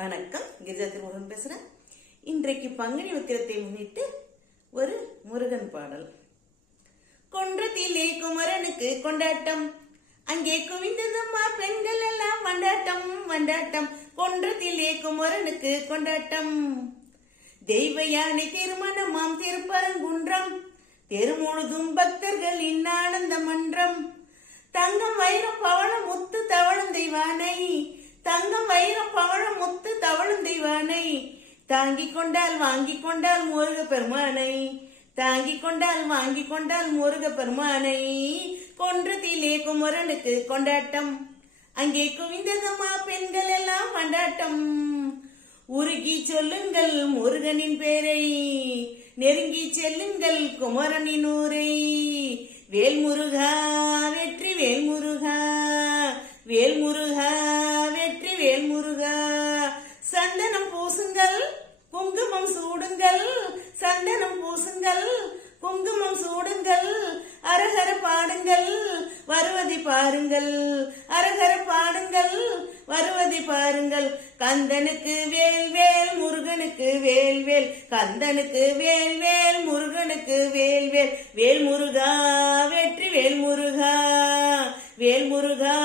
வணக்கம், கிரிஜா திருமுருகன் பேசுறேன். இன்றைக்கு பங்குனி உத்திரத்தை முன்னிட்டு ஒரு முருகன் பாடல். கொன்றத்திலே குமரனுக்கு கொண்டாட்டம், அங்கே குவிந்ததம்மா பெண்கள் எல்லாம் வண்டாட்டம் வண்டாட்டம். கொன்றத்திலே குமரனுக்கு கொண்டாட்டம். தெய்வ யானை திருமணமாம் திருப்பரங்குன்றம், தெருமுழுதும் பக்தர்களின் ஆனந்த மன்றம். தங்கம் வைரம் பவளம் முத்து தவழும் தெய்வானை, தங்கம் வைரம் பவளம் முத்து தவழும் தெய்வானை. தாங்கிக் கொண்டால் வாங்கிக் கொண்டால் முருக பெருமானை, தாங்கிக் கொண்டால் வாங்கிக் கொண்டால் முருக பெருமானை. கொன்றத்திலே குமரனுக்கு கொண்டாட்டம், அங்கே குவிந்ததம்மா பெண்கள் எல்லாம் கொண்டாட்டம். உருகி சொல்லுங்கள் முருகனின் பேரை, நெருங்கி செல்லுங்கள் குமரனின் ஊரை. வேல்முருகா வெற்றி வேல்முருகா, வேல்முருகா வெற்றி வேல்முருகா. சந்தனம் பூசுங்கள் குங்குமம் சூடுங்கள், சந்தனம் பூசுங்கள் குங்குமம் சூடுங்கள். அரகர பாடுங்கள் வருவதி பாருங்கள், அரகர பாடுங்கள் வருவதி பாருங்கள். கந்தனுக்கு வேல் வேல் முருகனுக்கு வேல் வேல், கந்தனுக்கு வேல் வேல் முருகனுக்கு வேல் வேல். வேல்முருகா வெற்றி வேல்முருகா, வேல்முருகா